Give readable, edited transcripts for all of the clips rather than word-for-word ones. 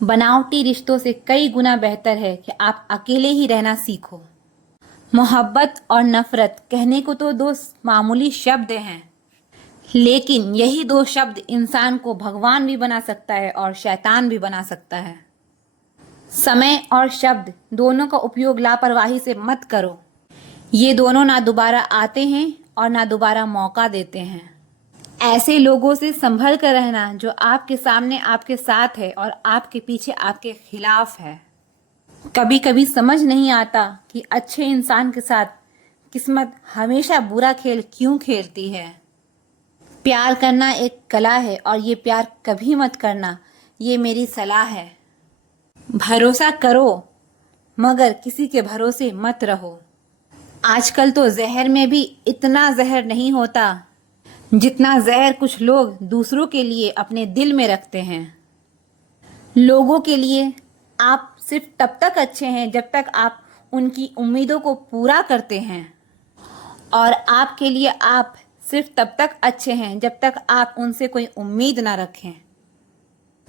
बनावटी रिश्तों से कई गुना बेहतर है कि आप अकेले ही रहना सीखो। मोहब्बत और नफरत कहने को तो दो मामूली शब्द हैं, लेकिन यही दो शब्द इंसान को भगवान भी बना सकता है और शैतान भी बना सकता है। समय और शब्द दोनों का उपयोग लापरवाही से मत करो। ये दोनों ना दोबारा आते हैं और ना दोबारा मौका देते हैं। ऐसे लोगों से संभल कर रहना जो आपके सामने आपके साथ है और आपके पीछे आपके खिलाफ है। कभी कभी समझ नहीं आता कि अच्छे इंसान के साथ किस्मत हमेशा बुरा खेल क्यों खेलती है। प्यार करना एक कला है और ये प्यार कभी मत करना, ये मेरी सलाह है। भरोसा करो मगर किसी के भरोसे मत रहो। आजकल तो जहर में भी इतना जहर नहीं होता जितना जहर कुछ लोग दूसरों के लिए अपने दिल में रखते हैं। लोगों के लिए आप सिर्फ तब तक अच्छे हैं जब तक आप उनकी उम्मीदों को पूरा करते हैं, और आपके लिए आप सिर्फ तब तक अच्छे हैं जब तक आप उनसे कोई उम्मीद ना रखें।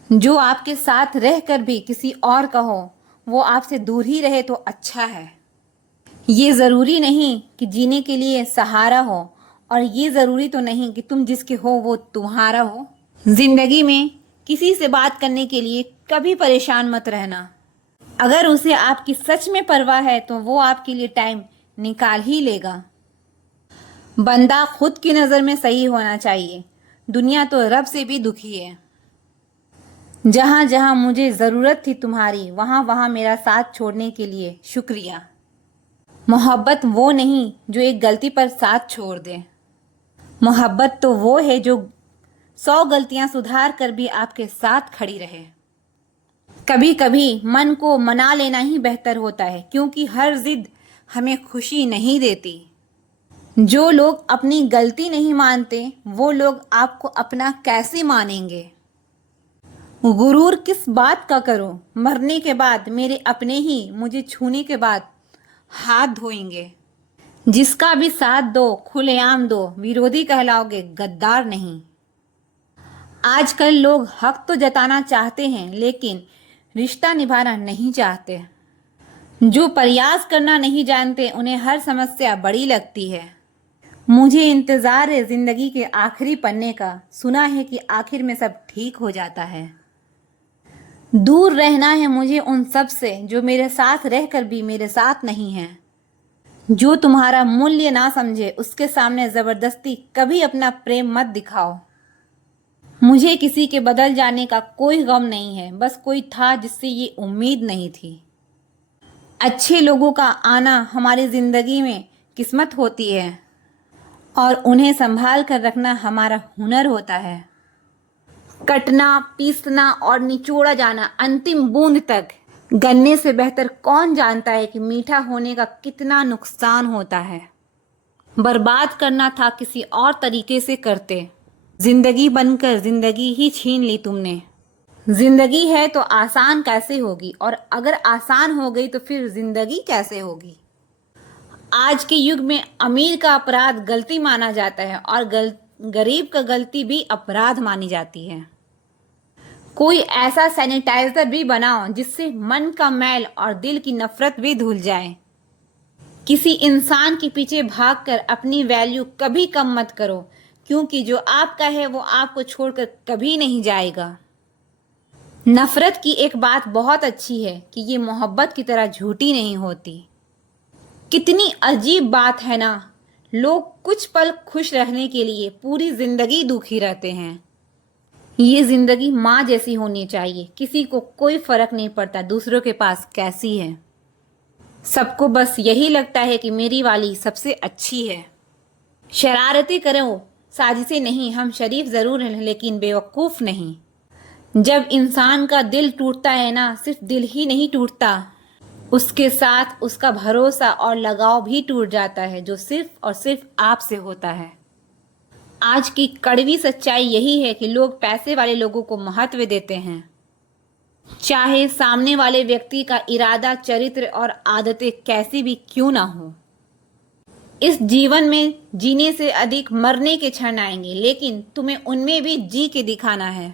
जो आपके साथ रहकर भी किसी और का हो वो आपसे दूर ही रहे तो अच्छा है। ये ज़रूरी नहीं कि जीने के लिए सहारा हो, और ये ज़रूरी तो नहीं कि तुम जिसके हो वो तुम्हारा हो। ज़िंदगी में किसी से बात करने के लिए कभी परेशान मत रहना। अगर उसे आपकी सच में परवाह है तो वो आपके लिए टाइम निकाल ही लेगा। बंदा खुद की नज़र में सही होना चाहिए, दुनिया तो रब से भी दुखी है। जहाँ जहाँ मुझे ज़रूरत थी तुम्हारी वहाँ वहाँ मेरा साथ छोड़ने के लिए शुक्रिया। मोहब्बत वो नहीं जो एक गलती पर साथ छोड़ दे। मोहब्बत तो वो है जो 100 गलतियां सुधार कर भी आपके साथ खड़ी रहे। कभी कभी मन को मना लेना ही बेहतर होता है, क्योंकि हर जिद हमें खुशी नहीं देती। जो लोग अपनी गलती नहीं मानते वो लोग आपको अपना कैसे मानेंगे। गुरूर किस बात का करो, मरने के बाद मेरे अपने ही मुझे छूने के बाद हाथ धोएंगे। जिसका भी साथ दो खुलेआम दो, विरोधी कहलाओगे गद्दार नहीं। आजकल लोग हक तो जताना चाहते हैं लेकिन रिश्ता निभाना नहीं चाहते। जो प्रयास करना नहीं जानते उन्हें हर समस्या बड़ी लगती है। मुझे इंतज़ार है ज़िंदगी के आखिरी पन्ने का, सुना है कि आखिर में सब ठीक हो जाता है। दूर रहना है मुझे उन सब से जो मेरे साथ रहकर भी मेरे साथ नहीं हैं। जो तुम्हारा मूल्य ना समझे उसके सामने ज़बरदस्ती कभी अपना प्रेम मत दिखाओ। मुझे किसी के बदल जाने का कोई गम नहीं है, बस कोई था जिससे ये उम्मीद नहीं थी। अच्छे लोगों का आना हमारी ज़िंदगी में किस्मत होती है और उन्हें संभाल कर रखना हमारा हुनर होता है। कटना, पीसना और निचोड़ा जाना अंतिम बूंद तक, गन्ने से बेहतर कौन जानता है कि मीठा होने का कितना नुकसान होता है। बर्बाद करना था किसी और तरीके से करते। जिंदगी बनकर जिंदगी ही छीन ली तुमने। जिंदगी है तो आसान कैसे होगी, और अगर आसान हो गई तो फिर जिंदगी कैसे होगी। आज के युग में अमीर का अपराध गलती माना जाता है और गरीब का गलती भी अपराध मानी जाती है। कोई ऐसा सैनिटाइजर भी बनाओ जिससे मन का मैल और दिल की नफरत भी धुल जाए। किसी इंसान के पीछे भागकर अपनी वैल्यू कभी कम मत करो, क्योंकि जो आपका है वो आपको छोड़कर कभी नहीं जाएगा। नफरत की एक बात बहुत अच्छी है कि ये मोहब्बत की तरह झूठी नहीं होती। कितनी अजीब बात है ना, लोग कुछ पल खुश रहने के लिए पूरी जिंदगी दुखी रहते हैं। ये जिंदगी माँ जैसी होनी चाहिए, किसी को कोई फर्क नहीं पड़ता दूसरों के पास कैसी है। सबको बस यही लगता है कि मेरी वाली सबसे अच्छी है। शरारती करो, साजिशें नहीं। हम शरीफ ज़रूर हैं लेकिन बेवकूफ़ नहीं। जब इंसान का दिल टूटता है ना, सिर्फ दिल ही नहीं टूटता, उसके साथ उसका भरोसा और लगाव भी टूट जाता है, जो सिर्फ और सिर्फ आपसे होता है। आज की कड़वी सच्चाई यही है कि लोग पैसे वाले लोगों को महत्व देते हैं, चाहे सामने वाले व्यक्ति का इरादा, चरित्र और आदतें कैसी भी क्यों ना हो। इस जीवन में जीने से अधिक मरने के क्षण आएंगे, लेकिन तुम्हें उनमें भी जी के दिखाना है।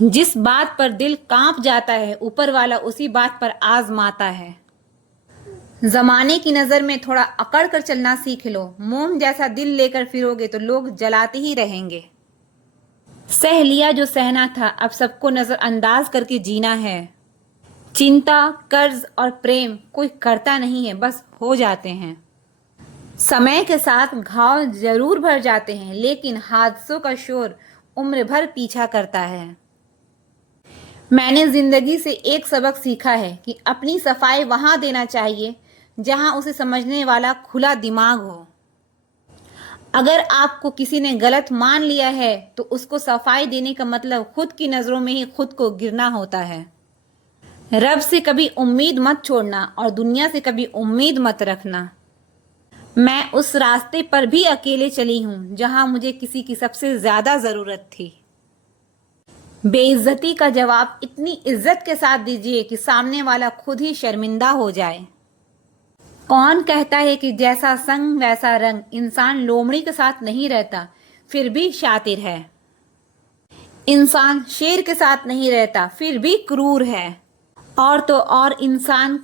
जिस बात पर दिल कांप जाता है ऊपर वाला उसी बात पर आजमाता है। जमाने की नजर में थोड़ा अकड़ कर चलना सीख लो। मोम जैसा दिल लेकर फिरोगे तो लोग जलाते ही रहेंगे। सह लिया जो सहना था, अब सबको नजरअंदाज करके जीना है। चिंता, कर्ज और प्रेम कोई करता नहीं है, बस हो जाते हैं। समय के साथ घाव जरूर भर जाते हैं, लेकिन हादसों का शोर उम्र भर पीछा करता है। मैंने जिंदगी से एक सबक सीखा है कि अपनी सफाई वहां देना चाहिए जहां उसे समझने वाला खुला दिमाग हो। अगर आपको किसी ने गलत मान लिया है तो उसको सफाई देने का मतलब खुद की नजरों में ही खुद को गिरना होता है। रब से कभी उम्मीद मत छोड़ना और दुनिया से कभी उम्मीद मत रखना। मैं उस रास्ते पर भी अकेले चली हूं जहां मुझे किसी की सबसे ज्यादा जरूरत थी। बेइज्जती का जवाब इतनी इज्जत के साथ दीजिए कि सामने वाला खुद ही शर्मिंदा हो जाए। कौन कहता है कि जैसा संग वैसा रंग? इंसान लोमड़ी के साथ नहीं रहता फिर भी शातिर है। इंसान शेर के साथ नहीं रहता फिर भी क्रूर है। और तो और इंसान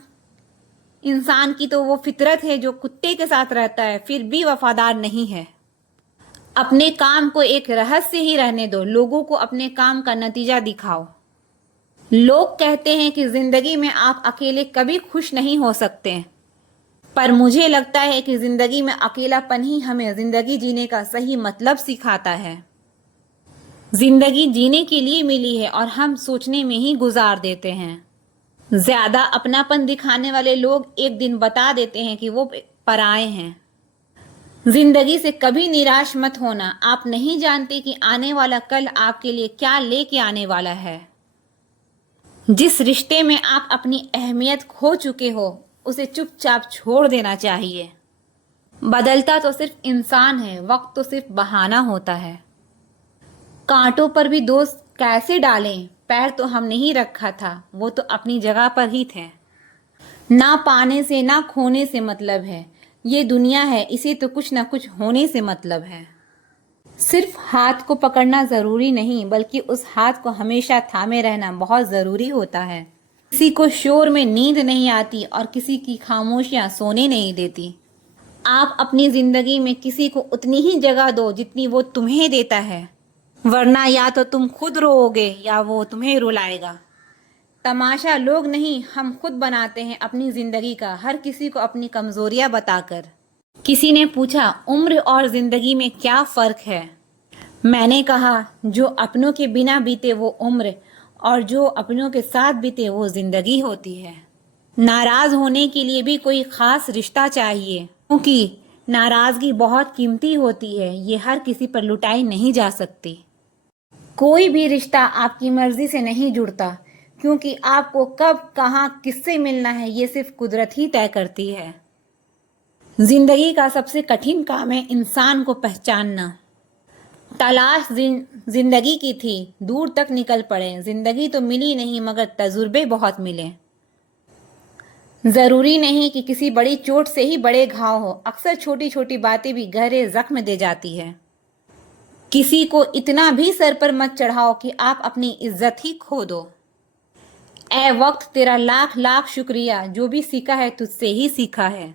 की तो वो फितरत है जो कुत्ते के साथ रहता है फिर भी वफादार नहीं है। अपने काम को एक रहस्य ही रहने दो, लोगों को अपने काम का नतीजा दिखाओ। लोग कहते हैं कि जिंदगी में आप अकेले कभी खुश नहीं हो सकते, पर मुझे लगता है कि जिंदगी में अकेलापन ही हमें जिंदगी जीने का सही मतलब सिखाता है। जिंदगी जीने के लिए मिली है और हम सोचने में ही गुजार देते हैं। ज्यादा अपनापन दिखाने वाले लोग एक दिन बता देते हैं कि वो पराए हैं। जिंदगी से कभी निराश मत होना, आप नहीं जानते कि आने वाला कल आपके लिए क्या लेके आने वाला है। जिस रिश्ते में आप अपनी अहमियत खो चुके हो उसे चुपचाप छोड़ देना चाहिए। बदलता तो सिर्फ इंसान है, वक्त तो सिर्फ बहाना होता है। कांटों पर भी दोस्त कैसे डालें? पैर तो हमने ही रखा था, वो तो अपनी जगह पर ही थे। ना पाने से ना खोने से मतलब है, ये दुनिया है इसे तो कुछ ना कुछ होने से मतलब है। सिर्फ हाथ को पकड़ना जरूरी नहीं, बल्कि उस हाथ को हमेशा थामे रहना बहुत जरूरी होता है। किसी को शोर में नींद नहीं आती और किसी की खामोशियां सोने नहीं देती। आप अपनी जिंदगी में किसी को उतनी ही जगह दो जितनी वो तुम्हें देता है, वरना या तो तुम खुद रोओगे या वो तुम्हें रुलाएगा। तमाशा लोग नहीं, हम खुद बनाते हैं अपनी जिंदगी का, हर किसी को अपनी कमजोरियां बताकर। किसी ने पूछा उम्र और जिंदगी में क्या फर्क है? मैंने कहा जो अपनों के बिना बीते वो उम्र और जो अपनों के साथ बीते वो जिंदगी होती है। नाराज होने के लिए भी कोई खास रिश्ता चाहिए, क्योंकि नाराजगी बहुत कीमती होती है, ये हर किसी पर लुटाई नहीं जा सकती। कोई भी रिश्ता आपकी मर्जी से नहीं जुड़ता, क्योंकि आपको कब कहाँ किससे मिलना है ये सिर्फ कुदरत ही तय करती है। जिंदगी का सबसे कठिन काम है इंसान को पहचानना। तलाश जिंदगी की थी, दूर तक निकल पड़े, जिंदगी तो मिली नहीं मगर तजुर्बे बहुत मिले। जरूरी नहीं कि किसी बड़ी चोट से ही बड़े घाव हो, अक्सर छोटी छोटी बातें भी गहरे जख्म दे जाती है। किसी को इतना भी सर पर मत चढ़ाओ कि आप अपनी इज्जत ही खो दो। ऐ वक्त तेरा लाख लाख शुक्रिया, जो भी सीखा है तुझसे ही सीखा है।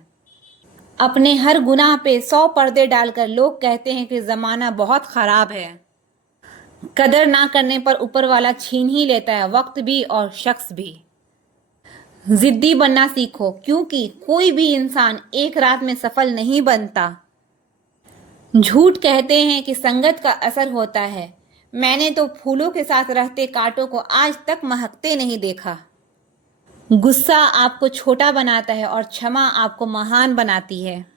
अपने हर गुनाह पे 100 पर्दे डालकर लोग कहते हैं कि जमाना बहुत खराब है। कदर ना करने पर ऊपर वाला छीन ही लेता है, वक्त भी और शख्स भी। जिद्दी बनना सीखो, क्योंकि कोई भी इंसान एक रात में सफल नहीं बनता। झूठ कहते हैं कि संगत का असर होता है, मैंने तो फूलों के साथ रहते कांटों को आज तक महकते नहीं देखा। गुस्सा आपको छोटा बनाता है और क्षमा आपको महान बनाती है।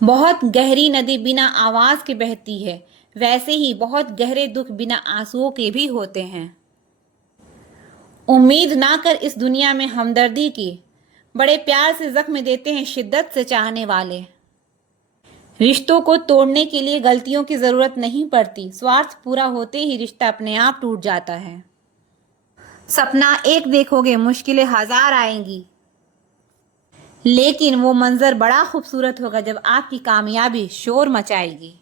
बहुत गहरी नदी बिना आवाज के बहती है, वैसे ही बहुत गहरे दुख बिना आंसुओं के भी होते हैं। उम्मीद ना कर इस दुनिया में हमदर्दी की, बड़े प्यार से जख्म देते हैं शिद्दत से चाहने वाले। रिश्तों को तोड़ने के लिए गलतियों की जरूरत नहीं पड़ती, स्वार्थ पूरा होते ही रिश्ता अपने आप टूट जाता है। सपना एक देखोगे, मुश्किलें 1000 आएंगी, लेकिन वो मंजर बड़ा खूबसूरत होगा जब आपकी कामयाबी शोर मचाएगी।